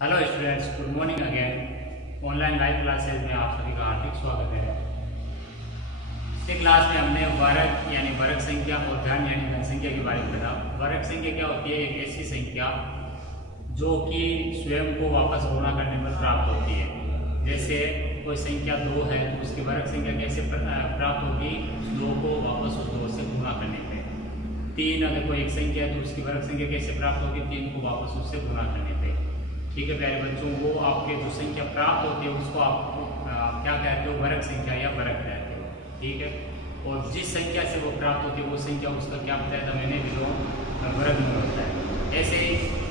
Hello students, good morning again. Online live classes में आप सभी का हार्दिक स्वागत है। इस क्लास में हमने वर्ग यानी वर्ग संख्या और धन यानी धन संख्या के बारे में पढ़ा। वर्ग संख्या क्या होती है? एक ऐसी संख्या जो कि स्वयं को वापस गुणा करने पर प्राप्त होती है। जैसे कोई संख्या 2 है तो उसकी वर्ग संख्या कैसे प्राप्त होगी? 2 को वापस उस 2 से गुणा करने पे। 3 अगर कोई एक संख्या है तो उसकी वर्ग संख्या कैसे प्राप्त होगी? 3 को वापस उससे गुणा करने पे। ठीक है प्यारे बच्चों, वो आपके जो संख्या प्राप्त होती है उसको आप क्या कहते हो? वर्ग संख्या या वर्ग कहते हो। ठीक है, और जिस संख्या से वो प्राप्त होती है वो संख्या उसका क्या बताया था मैंने? वर्गमूल होता है। ऐसे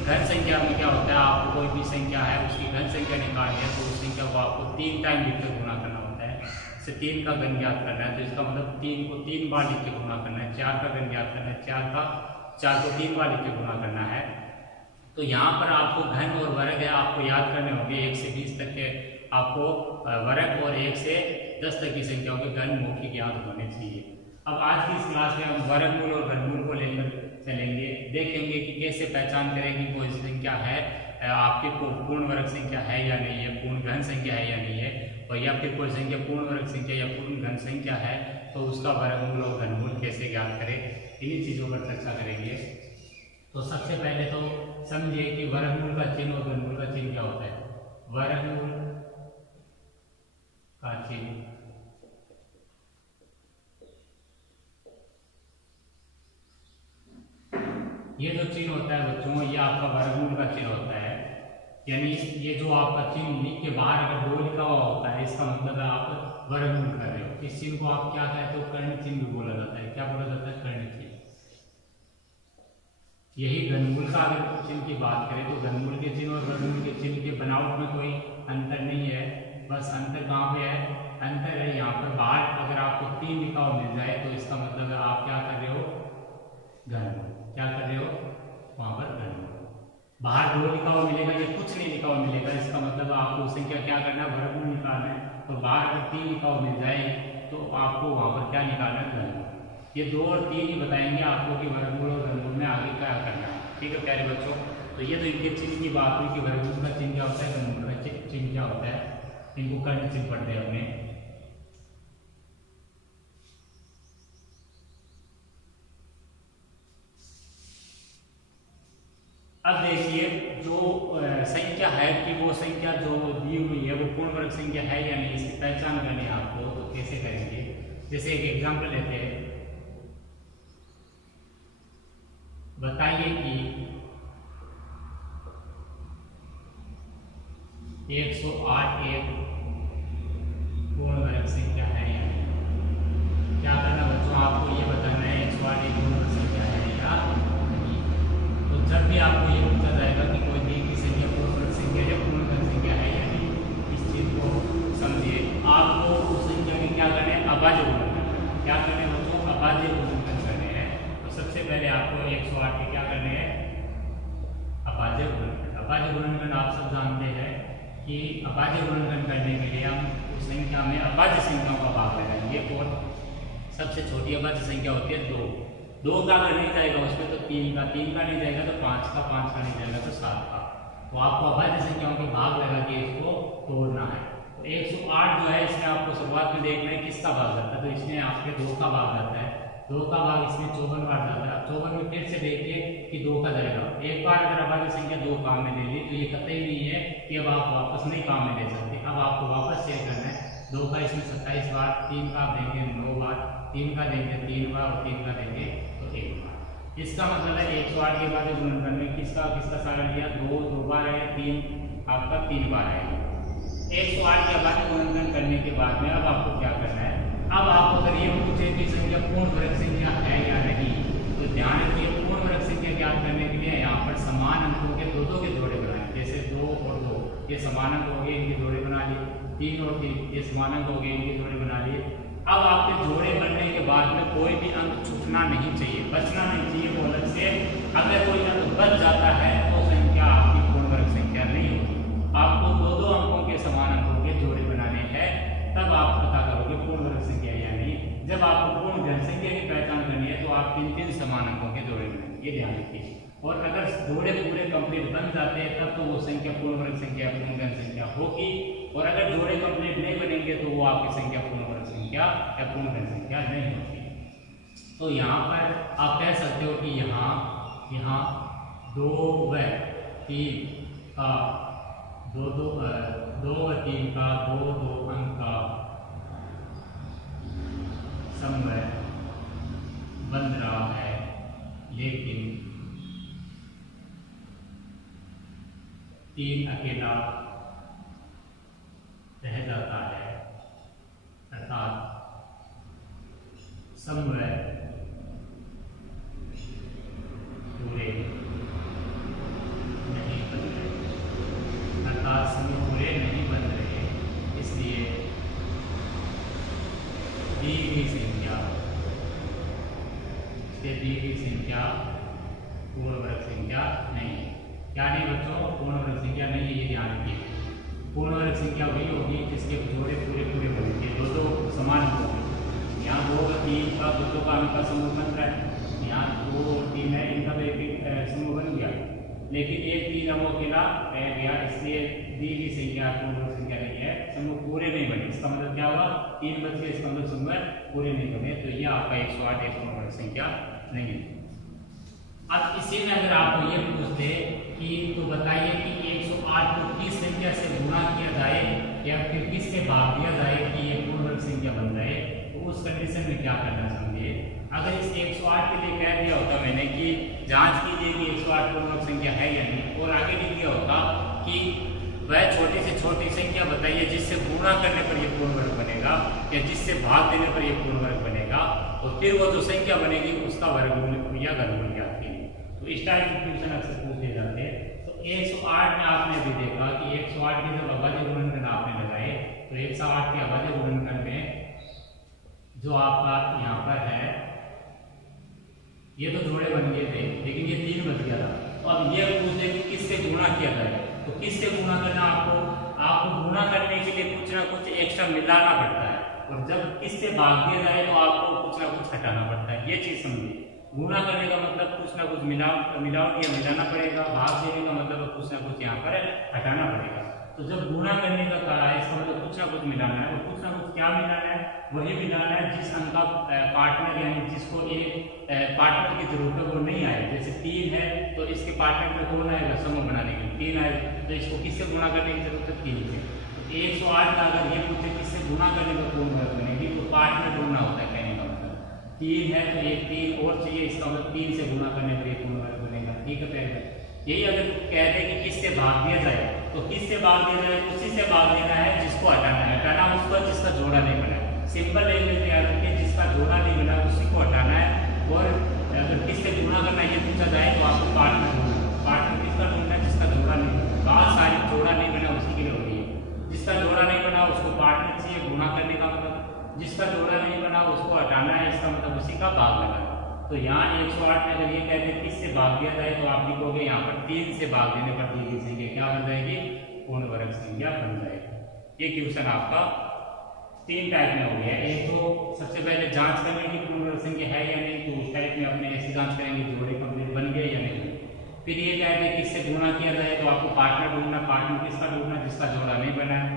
घन संख्या में क्या होता है? आपको कोई भी संख्या है उसकी घन संख्या निकालनी है तो उस संख्या को आपको 3 टाइम लिख कर गुणा करना होता है। जैसे 3 का घन ज्ञात करना है तो इसका मतलब 3 को 3 बार लिख के गुणा करना है। 4 का घन ज्ञात करना है, 4 को 3 बार लिख के गुणा करना है। तो यहाँ पर आपको घन और वर्ग है आपको याद करने होंगे। 1 से 20 तक के आपको वर्ग और 1 से 10 तक की संख्याओं के घन मौखिक याद होने चाहिए। अब आज की इस क्लास में हम वर्गमूल और घनमूल को लेकर चलेंगे। देखेंगे कि कैसे पहचान करें कि कोई संख्या है आपकी पूर्ण वर्ग संख्या है या नहीं है, पूर्ण घन संख्या है या नहीं है, और या फिर कोई संख्या पूर्ण वर्ग संख्या या पूर्ण घन संख्या है तो उसका वर्गमूल और घनमूल कैसे ज्ञात करें, इन्हीं चीज़ों पर चर्चा करेंगे। तो सबसे पहले तो समझिए कि वर्गमूल का चिन्ह और घनमूल का चिन्ह क्या होता है। वर्गमूल का चिन्ह ये जो चिन्ह होता है बच्चों, ये आपका वर्गमूल का चिन्ह होता है। यानी ये जो आपका चिन्ह लिख के बाहर अगर 2 लिखा हुआ होता है इसका मतलब है आप वर्गमूल कर रहे हो। इस चिन्ह को आप क्या कहते हो? कर्ण चिन्ह भी बोला जाता है। क्या बोला जाता है? कर्ण चिन्ह। यही घनमूल का अगर चिन्ह की बात करें तो घनमूल के चिन्ह और वर्गमूल के चिन्ह के बनावट में कोई अंतर नहीं है। बस अंतर कहाँ पे है? अंतर है यहाँ पर बाहर अगर आपको 3 लिखा हुआ मिल जाए तो इसका मतलब है आप क्या कर रहे हो? घनमूल। क्या कर रहे हो? वहां पर घनमूल। बाहर 2 लिखा हुआ मिलेगा या कुछ नहीं लिखा हुआ मिलेगा, इसका मतलब आपको संख्या क्या करना है? वर्गमूल निकालना है। तो बाहर अगर 3 लिखा हुआ मिल जाए तो आपको वहां पर क्या निकालना है? घनमूल। ये 2 और 3 ही बताएंगे आपको कि वर्गमूल और घनमूल में आगे क्या करना है। ठीक है प्यारे बच्चों, तो ये तो इनके चिन्ह की बात हुई कि वर्गमूल का चिन्ह क्या होता है, घनमूल का चिन्ह क्या होता है। इनको कर्ण चिन्ह पढ़ते हैं हमने। अब देखिए जो संख्या है कि वो संख्या जो दी हुई है वो पूर्ण वर्ग संख्या है या नहीं, इसकी पहचान करनी है आपको। तो कैसे करेंगे? जैसे एक एग्जांपल लेते हैं। बताइए कि 108 एक पूर्ण वर्ग संख्या है या नहीं। क्या करना बच्चों? आपको ये बताना है 108 एक पूर्ण वर्ग संख्या है या नहीं। तो जब भी आपको ये पूछा जाएगा कि कोई दी की संख्या पूर्ण वर्ग संख्या या पूर्ण घन संख्या है या नहीं, इस चीज को समझिए। आपको उस संख्या में क्या करना है? अभाज्य गुणनखंड करना है। क्या करना है बच्चों? अभाज्य गुणनखंड करने हैं। तो सबसे पहले आपको 108 के क्या करने हैं? अभाज्य गुणनखंड। अभाज्य गुणनखंड आप सब जानते हैं कि अभाज्य गुणनखंड करने के लिए हम उस संख्या में अभाज्य संख्याओं का भाग लगाएंगे और सबसे छोटी अभाज्य संख्या होती है 2 का अगर नहीं जाएगा उसमें तो 3 का नहीं जाएगा तो 5 का नहीं जाएगा तो 7 का। तो आपको अभाज्य संख्याओं के भाग लगा के इसको तोड़ना है। तो 108 जो है इसमें आपको शुरुआत में देखना है किसका भाग जाता है। तो इसमें आपके 2 का भाग जाता है। 2 का भाग इसमें 54 बार जाता है। 54 में फिर से देखिए कि 2 का जाएगा। एक बार अगर अभाज्य संख्या 2 काम में ले ली तो ये कतई नहीं है कि अब आप वापस नहीं काम में ले सकते। अब आपको वापस चेक करना है। 2 का इसमें 27 बार, 3 का आप देंगे 9 बार, 3 का देंगे 3 बार और 3 का देंगे तो 1 बार। इसका मतलब है 108 के बाद गुणनखंड में किसका सारण लिया? 2 बार है, 3 आपका 3 बार है। 108 के बाद गुणनखंड करने के बाद में अब आपको क्या करना है? अब आपको अगर ये पूछे कि संख्या पूर्ण वर्ग संख्या है या नहीं तो ध्यान रखिए पूर्ण वर्ग संख्या ज्ञात करने के लिए यहाँ पर समान अंकों के 2 के जोड़े बनाए। जैसे 2 और 2 ये समान अंक हो गए, इनके जोड़े बना लिए। 3 और 3 ये समान अंक हो गए, इनके जोड़े बना लिए। अब आपके जोड़े बनने के बाद में कोई भी अंक छूटना नहीं चाहिए, बचना नहीं चाहिए। वो अलग से अगर कोई अंक बच जाता है तो संख्या आपकी पूर्ण वर्ग संख्या नहीं होगी। आपको 2 अंकों के समान अंकों के जोड़े बनाने हैं, तब आप पता करोगे पूर्ण वर्ग संख्या या नहीं। जब आपको पूर्ण घन संख्या की पहचान करनी है तो आप 3 समान अंकों के जोड़े बनाएंगे। ये ध्यान रखिए। और अगर जोड़े पूरे कंप्लीट बन जाते हैं तब तो वो संख्या पूर्ण वर्ग संख्या पूर्णगण संख्या होगी, और अगर जोड़े कंप्लीट नहीं बनेंगे तो वो आपकी संख्या पूर्ण वर्ग संख्या या पूर्णगण संख्या नहीं होती। तो यहाँ पर आप कह सकते हो कि यहाँ 2 व 3 का 2 व 3 का 2 अंक का समन्वय बन रहा है, लेकिन 3 अकेला रह जाता है, अर्थात समन्वय पूरे नहीं बन रहे, अर्थात समूह पूरे नहीं बन रहे, इसलिए दी गई संख्या पूर्ण वर्ग संख्या नहीं है। क्या नहीं बच्चों, पूर्ण वर्ग संख्या नहीं है, ये ध्यान रखिए। पूर्ण वर्ग संख्या वही होगी जिसके जोड़े पूरे बनेंगे, दो समान होंगे। यहाँ 2 और 3 का 2 का अंक का समूह बन रहा है, यहाँ 2 और 3 है, इनका तो एक समूह बन गया, लेकिन 1 3 अब अकेला रह गया, इसलिए दी गई संख्या पूर्ण वर्ग संख्या नहीं है, समूह पूरे नहीं बने। इसका मतलब क्या हुआ, 3 बच गए, इसका मतलब समूह पूरे नहीं बने, तो ये आपका 108 एक पूर्ण वर्ग संख्या नहीं है। अब इसी में अगर आपको ये पूछते कि तो बताइए कि 108 को किस संख्या से गुणा किया जाए या फिर किससे भाग दिया जाए कि ये पूर्ण वर्ग संख्या बन जाए, तो उस कंडीशन में क्या करना समझिए। अगर इस 108 के लिए कह दिया होता मैंने कि जांच कीजिए कि 108 पूर्ण वर्ग संख्या है या नहीं, और आगे लिख दिया होता कि वह छोटी से छोटी संख्या बताइए जिससे गुणा करने पर यह पूर्ण वर्ग बनेगा या जिससे भाग देने पर यह पूर्ण वर्ग बनेगा, और फिर वो जो संख्या बनेगी उसका वर्गमूल या घनमूल ज्ञात कीजिए। तो इस टाइप के क्वेश्चन अक्सर पूछ लिए जाते हैं। तो 108 में आपने भी देखा कि 108 के जब अभाज्य गुणनखंड आपने लगाए तो 108 के अभाज्य गुणनखंड में जो आपका यहाँ पर है ये तो जोड़े बन गए थे, लेकिन ये 3 बच गया था। तो अब ये पूछते कि किससे गुणा किया जाए, तो किससे गुणा करना, आपको गुणा करने के लिए कुछ ना कुछ एक्स्ट्रा मिलाना पड़ता है, और जब किससे भाग दिया जाए तो आपको कुछ ना कुछ हटाना पड़ता है। ये चीज समझिए, गुणा करने का मतलब कुछ ना कुछ मिलावट या मिलाना पड़ेगा, भाग देने का मतलब कुछ ना कुछ यहाँ पर हटाना पड़ेगा। तो जब गुणा करने का कहा है इसका मतलब कुछ ना कुछ मिलाना है, और कुछ ना कुछ क्या मिलाना है, वही मिलाना है जिस अंक का पार्टनर यानी जिसको एक पार्टनर की जरूरत है वो नहीं आए। जैसे 3 है तो इसके पार्टनर में कौन आएगा, समूह बनाने के लिए 3 आए, तो इसको किससे गुणा करने की जरूरत है, 3 से। तो 108 का अगर ये पूछे किससे गुणा करने का पूर्ण वर्ग बनेगी, तो पार्टनर ढूंढना होता है, कहने का मतलब 3 है तो एक 3 और चाहिए, इसका मतलब 3 से गुणा करने पर एक पूर्ण वर्ग बनेगा। ठीक है, पहले यही अगर कह रहे कि किससे भाग दिया जाए, तो किससे भाग दिया जाए, उसी से भाग देना है जिसको हटाना है, हटाना उसको जिसका जोड़ा नहीं बना। सिंपल लैंग्वेज में याद रखिए, जिसका जोड़ा नहीं बना उसी को हटाना है। और अगर किससे गुणा करना ये पूछा जाए तो आपको पार्टनर ढूंढना, पार्टनर किसका ढूंढना है, जिसका जोड़ा नहीं बना। बात सारी जोड़ा नहीं बना उसी के लिए हो रही है, जिसका जोड़ा नहीं बना उसको पार्टनर चाहिए गुणा करने का मतलब, जिसका जोड़ा नहीं बना उसको हटाना है, इसका मतलब उसी का भाग लगाना। तो यहाँ 108 में अगर ये कहते हैं किससे भाग दिया जाए तो आप लिखोगे यहाँ पर 3 से भाग देने पर दी गई संख्या क्या बन जाएगी, पूर्ण वर्ग संख्या बन जाएगी। ये क्वेश्चन आपका 3 टाइप में हो गया। एक तो सबसे पहले जांच करने की पूर्ण वर्ग संख्या है या नहीं, तो उस टाइप में अपने ऐसी जांच करेंगे जोड़े कंप्लीट बन गए या नहीं। फिर ये कहते हैं किससे गुणा किया जाए, तो आपको पार्टनर ढूंढना, पार्टनर किसका ढूंढना, जिसका जोड़ा नहीं बना है,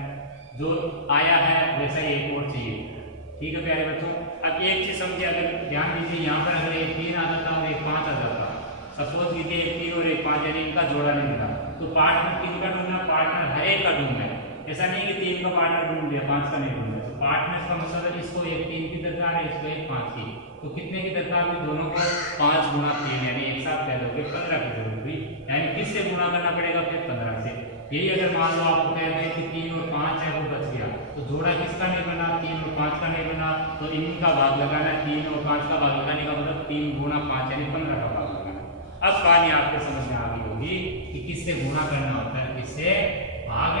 जो आया है वैसा एक और चाहिए। ठीक है प्यारे बच्चों, अब एक चीज समझिए, अगर ध्यान दीजिए यहाँ पर अगर एक 3 आ जाता और एक 5 आ जाता, सपोज कीजिए एक 3 और एक 5 यानी इनका जोड़ा नहीं मिला, तो पार्टनर किसका ढूंढना, पार्टनर हर एक का ढूंढना है। ऐसा नहीं कि 3 का पार्टनर ढूंढ दिया 5 का नहीं ढूंढा। तो पार्टनर का मतलब है इसको एक 3 की दरकार है, इसको एक 5 की, तो कितने की दरकार हुई, दोनों को 5 गुणा 3 यानी एक साथ कह दोगे 15 की जरूरत हुई, यानी किससे गुणा करना पड़ेगा फिर 15 से। यही अगर मान लो आपको कहते हैं कि 3 और 5 है वो बच गया, तो जोड़ा किसका नहीं बना, 3 और 5 का नहीं बना, तो इनका भाग लगाना है, 3 और 5 का भाग लगाने का मतलब 3 गुणा 5 यानी 15 का भाग लगाना। अब कहानी आपके समझ में आ गई होगी कि किससे गुणा करना होता है, किससे भाग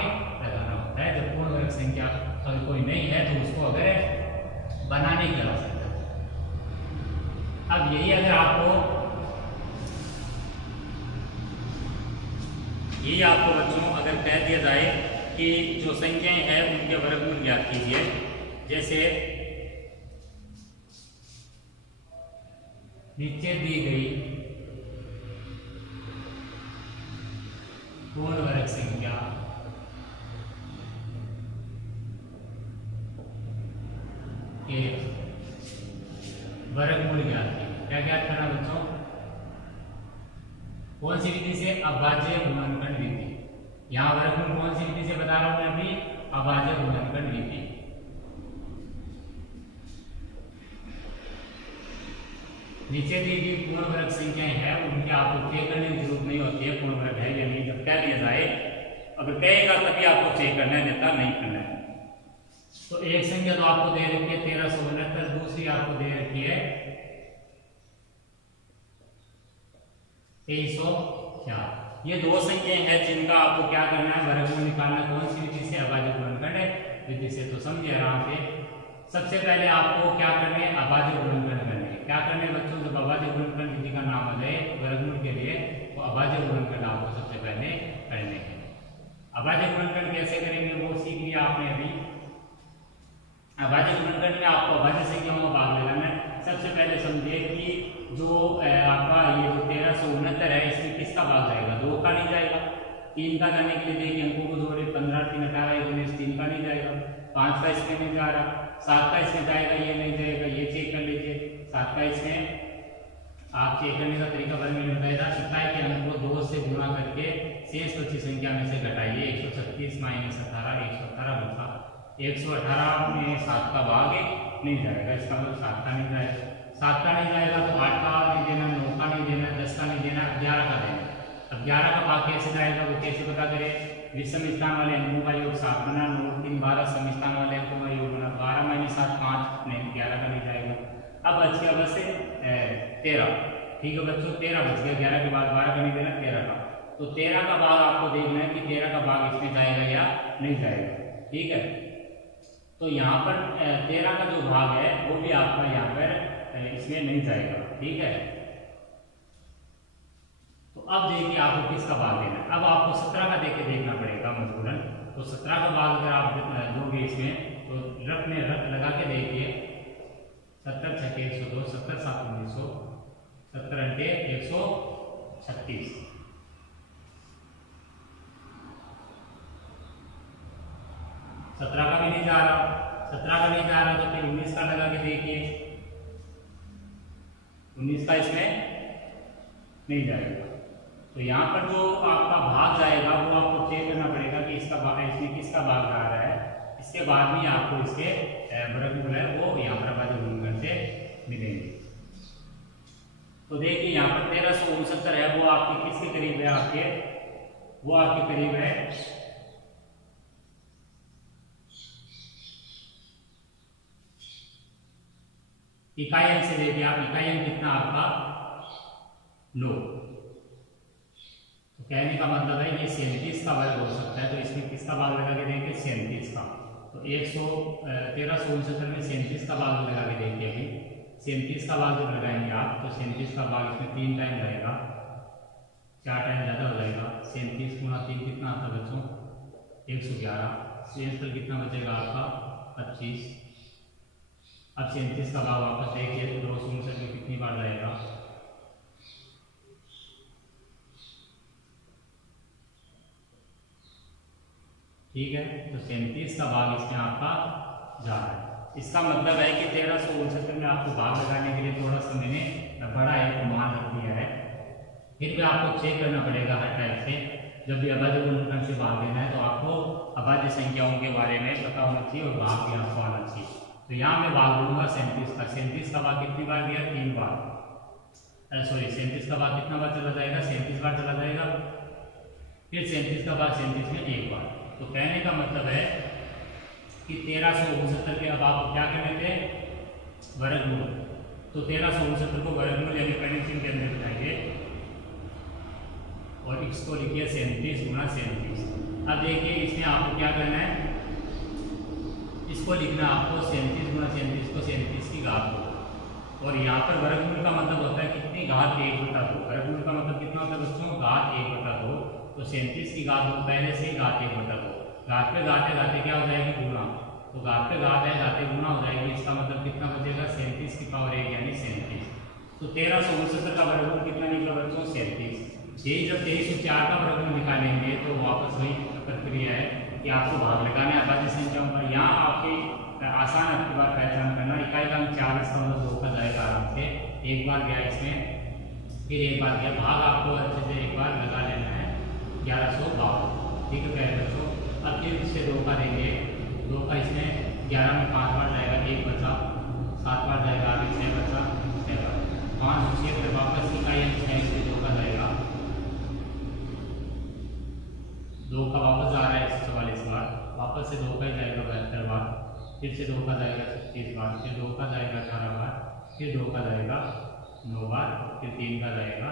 लगाना होता है। जब पूर्ण वर्ग संख्या अगर कोई नहीं है तो उसको अगर बनाने की आवश्यकता है। अब यही अगर आपको बच्चों अगर कह दिया जाए कि जो संख्याएं हैं उनके वर्गमूल ज्ञात कीजिए, जैसे नीचे दी गई पूर्ण वर्ग संख्या के वर्गमूल ज्ञात कीजिए। क्या ज्ञात करना बच्चों? कौन सी विधि से? अभाज्य गुणनखंड विधि। यहाँ वर्गमूल कौन सी विधि से बता रहा हूं मैं अभी? अभाज्य गुणनखंड विधि। नीचे दी गई पूर्ण वर्ग संख्याएं हैं, उनके आपको चेक करने की जरूरत नहीं होती है पूर्ण वर्ग है या नहीं। जब कह दिया जाए, अगर कहेगा तभी आपको चेक करना है, देता नहीं करना है। तो एक संख्या तो आपको दे रखी है 1369, दूसरी आपको दे रखी है 2304। ये दो संख्याएं हैं जिनका आपको क्या करना है? वर्गमूल निकालना। कौन सी विधि से? अभाज्य गुणनखंड विधि से। तो समझिए आराम से। सबसे पहले आपको क्या करना है? अभाज्य गुणनखंड करना है। क्या करना है बच्चों? जब अभाज्य गुणनखंड विधि का नाम आ जाए वर्गमूल के लिए, तो अभाज्य गुणनखंड आपको सबसे पहले करने हैं। अभाज्य गुणनखंड कैसे करेंगे वो सीख लिया आपने अभी। अभाज्य गुणनखंड में आपको अभाज्य संख्याओं का भाग लगाना है। सबसे पहले समझिए कि जो आपका ये जो 1369 है, इसमें किसका भाग जाएगा? 2 का नहीं जाएगा। 3 का जाने के लिए देखिए अंकों को जोड़े, 15 3 18 19, 3 का नहीं जाएगा। 5 का इसमें नहीं जा रहा, 7 का इसमें जाएगा, ये नहीं जाएगा, ये चेक कर लीजिए। 7 का इसमें आप चेक करने का तरीका पर मैंने बताया था। इकाई के अंक को 2 से गुणा करके शेष बची संख्या में से घटाइए। 136 - 18 118 बचा। 118 में 7 का भाग नहीं जाएगा, इसका मतलब 7 का नहीं जाएगा। 7 का नहीं जाएगा तो 8 का नहीं देना, 9 का नहीं देना, 10 का नहीं देना, 11 का देना। अब 11 का भाग कैसे जाएगा वो कैसे पता करें? विषम स्थान वाले अंकों का योग 7 बना, 9 3 12 सम स्थान वाले अंकों का योग बना। 12 - 7 5, नहीं 11 का नहीं जाएगा। अब बच गया बस 13। ठीक है बच्चों, 13 बच गया। 11 के बाद 12 का नहीं देना, 13 का। तो 13 का भाग आपको देखना है कि 13 का भाग इसमें जाएगा या नहीं जाएगा। ठीक है, तो यहाँ पर 13 का जो भाग है वो भी आपका यहाँ पर इसमें नहीं जाएगा। ठीक है, तो अब देखिए आपको किसका भाग देना है। अब आपको 17 का देख के देखना पड़ेगा मजबूरन। तो 17 का भाग अगर आप दोगे इसमें, तो रफ में रफ लगा के देखिए। 70 6 102, 70 7 1900, 70 अंटे 136। 17 का भी नहीं जा रहा, 17 का नहीं जा रहा तो फिर 19 का लगा के देखिए। 19 का इसमें नहीं जाएगा। तो यहाँ पर जो आपका भाग जाएगा वो आपको चेक करना पड़ेगा कि इसका भाग, इसमें किसका भाग जा रहा है। इसके बाद में आपको इसके वर्गमूल है वो यहाँ पर अभाज्य गुणनखंड से मिलेंगे। तो देखिए यहाँ पर 1369 है, वो आपके किसके करीब है? वो आपके करीब है इकाई अंक से देखिए आप। इकाई अंक कितना आपका? 9। तो कहने का मतलब है ये 37 का वर्ग हो सकता है। तो इसमें किसका भाग लगा के देंगे? 37 का। तो 1369 में 37 का भाग लगा के देखिए। अभी 37 का भाग जब लगाएंगे आप, तो 37 का भाग इसमें 3 टाइम जाएगा, 4 टाइम ज्यादा हो जाएगा। 37 गुणा 3 कितना आता है बच्चों? 111। शेष पर कितना बचेगा आपका? 25। अब 37 का भाग वापस देखिए, 269 में कितनी बार जाएगा? ठीक है, तो 37 का भाग इसमें आपका जा रहा है। इसका मतलब है कि 1369 में आपको भाग लगाने के लिए थोड़ा सा मैंने बड़ा एक मान रख दिया है। फिर भी आपको चेक करना पड़ेगा हर टाइप से। जब भी अभाज्य गुणनखंड से भाग देना है तो आपको अभाज्य संख्याओं के बारे में पता होना चाहिए और भाग भी आपको आना चाहिए। तो यहाँ मैं भाग दूंगा 37 का। 37 का भाग कितनी बार दिया? 3 बार। सॉरी, 37 का भाग कितना बार चला जाएगा? 37 बार चला जाएगा। फिर 37 का भाग 37 में 1 बार। तो कहने का मतलब है कि 1369 के अब आप क्या करने थे? वर्गमूल। तो 1369 को वर्गमूल यानी पेनिसिन के अंदर बताएंगे और इसको लिखिए 37 गुणा 37। अब देखिए इसमें आपको क्या करना है? इसको लिखना आपको 37 गुणा 37 को 37 की घात 2। और यहाँ पर वर्गमूल का मतलब होता है कितनी? घात 1/2। वर्गमूल का मतलब कितना होता है बच्चों? घात 1/2। तो 37 की घात 2 पहले से ही घात 1/2। घात पे घाते क्या हो जाएगी? गुणा। तो घात पे घात है, घाते गुणा हो जाएगी। इसका मतलब कितना बचेगा? 37 की पावर 1 यानी 37। तो 1369 का वर्गमूल कितना निकला बच्चों? 37। यही जब 2304 का वर्गमूल निकालेंगे तो वापस वही प्रक्रिया है कि आपको भाग लगाना है अभाज्य संख्याओं का। यहाँ आपकी आसान आपकी बात पहचान करना, इकाई का अंक 4 इसका मतलब 2 का जाएगा आराम से। एक बार गया इसमें, फिर एक बार गया, भाग आपको अच्छे से एक बार लगा लेना है 1152। ठीक है प्यारे बच्चों। अब फिर इससे 2 का देंगे, 2 का इसमें 11 में 5 बार जाएगा, 1 बचा, 7 बार जाएगा, आगे 6 बचा, 6 बार 576 वापस इकाई अंक 6 से 2 का जाएगा, 2 का वापस आ रहा है 144 बार, वापस से 2 का ही जाएगा 72 बार, फिर से 2 का जाएगा 36 बार, फिर 2 का जाएगा 18 बार, फिर 2 का जाएगा 9 बार, फिर 3 का जाएगा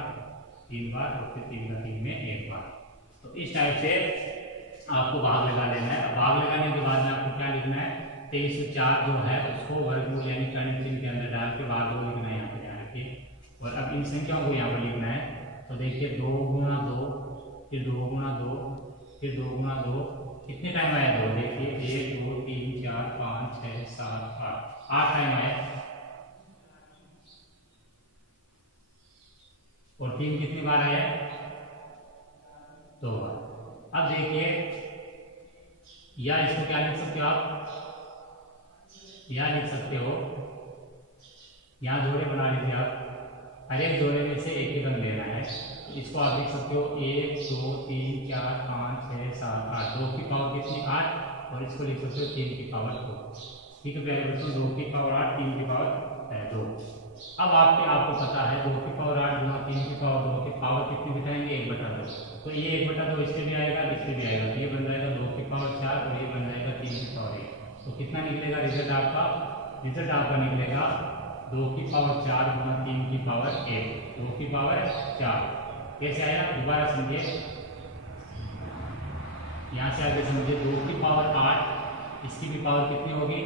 3 बार और फिर 3 का 3 में 1 बार। तो इस टाइप से आपको भाग लगा लेना है। भाग लगाने के बाद में आपको क्या लिखना है, 2304 जो है उसको वर्गमूल यानी कर्ण चिन्ह के अंदर डाल के भाग लिखना है, यहाँ पे ध्यान रखिए। और अब इन संख्याओं को यहाँ पर लिखना है। तो देखिए 2 गुणा 2, फिर 2 गुणा 2, फिर 2 गुणा 2, कितने टाइम आया 2, देखिए 1 2 3 4 5 6 7 8 टाइम आया। और 3 कितनी बार आया, 2 बार। अब देखिए या इसको क्या लिख सकते हो आप, या लिख सकते हो, यहाँ जोड़े बना लीजिए आप, हर एक जोड़े में से एक ही रंग लेना है। इसको आप लिख सकते हो 1 2 3 4 5 6 7 8, 2 की पावर कितनी 8, और इसको लिख सकते हो 3 की पावर 2। ठीक है प्यारे बच्चों, 2 की पावर 8, 3 की पावर 2। अब आपको पता है 2 की पावर 8 गुना 3 की पावर 2 की पावर कितनी बिठाएंगे, 1/2। तो ये 1/2 इससे भी आएगा, इससे भी आएगा, तो ये बन जाएगा 2 की पावर 4 और ये बन जाएगा 3 की पावर 1। तो कितना निकलेगा रिजल्ट आपका, रिजल्ट आपका निकलेगा 2 की पावर 4 गुना 3 की पावर 1, 2 की पावर 4। कैसे आया, दोबारा समझिए, यहाँ से आगे समझिए, 2 की पावर 8, इसकी भी पावर कितनी होगी,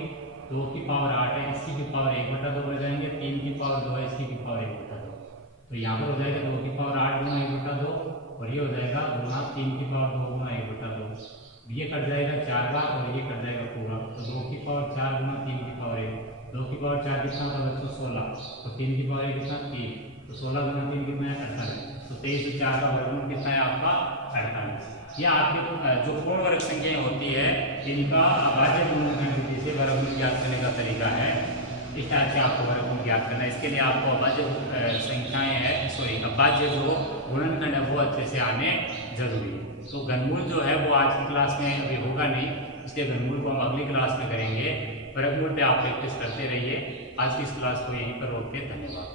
2 की पावर 8 है, इसकी भी पावर 1/2 बढ़ जाएंगे, 3 की पावर 2 है, इसकी भी पावर 1/2। तो यहाँ पर हो जाएगा 2 की पावर 8 गुना 1/2, और ये हो जाएगा गुना 3 की पावर 2 गुना 1/2। ये कट जाएगा 4 बार और ये कट जाएगा पूरा। तो 2 की पावर 4 गुना 3 की पावर 1, 2 की पावर 4 कितना था बच्चों 16, तो 3 की पावर 1 कितना 3, तो 16 गुना 3 कितना है 48। तो 2304 का वर्गमूल कितना है आपका 48। यह आपकी जो पूर्ण वर्ग संख्याएं होती है इनका अभाज्य गुणनखंड विधि से वर्गमूल ज्ञात करने का तरीका है। इस टाइप से आपको वर्गमूल ज्ञात करना है। इसके लिए आपको अभाज्य संख्याएं है, सॉरी अभाज्य जो गुणनखंड है वो अच्छे से आने जरूरी है। तो घनमूल जो है वो आज की क्लास में अभी होगा नहीं, इसलिए घनमूल को हम अगली क्लास में करेंगे। वर्गमूल पे आप प्रैक्टिस करते रहिए। आज की इस क्लास को यहीं पर रोकते, धन्यवाद।